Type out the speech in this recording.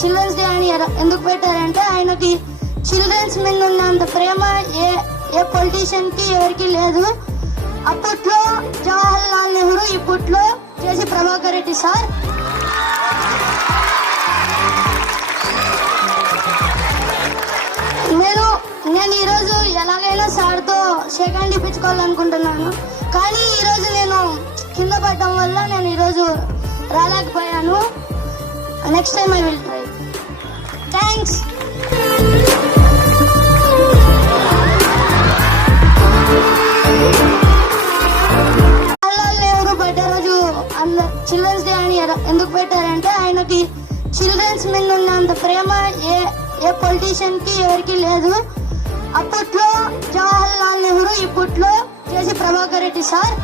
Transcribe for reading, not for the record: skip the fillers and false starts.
Children's day అని ఎందుకు పెట్టారంటే ఆయనకి చిల్డ్రన్స్ మీద ఉన్నంత ప్రేమ ఏ పొలిటీషియన్ కి ఎవరికి లేదు. అప్పట్లో జవహర్ లాల్ నెహ్రూ, ఇప్పట్లో జేసీ ప్రభాకర్ రెడ్డి సార్. నేను ఈరోజు ఎలాగైనా సార్తో షేక్ హ్యాండ్ ఇప్పించుకోవాలనుకుంటున్నాను. కానీ ఈరోజు నేను కింద పడడం వల్ల నేను ఈరోజు రాలేకపోయాను. Next time I will try. Thanks. Jawaharlal Nehru birthday రోజు చిల్డ్రన్స్ డే అని ఎందుకు పెట్టారంటే ఆయనకి చిల్డ్రన్స్ మీద ఉన్నంత ప్రేమ ఏ పొలిటీషియన్ కి ఎవరికి లేదు. అప్పట్లో జవహర్ లాల్ నెహ్రూ, ఇప్పట్లో జేసీ ప్రభాకర్ రెడ్డి సార్.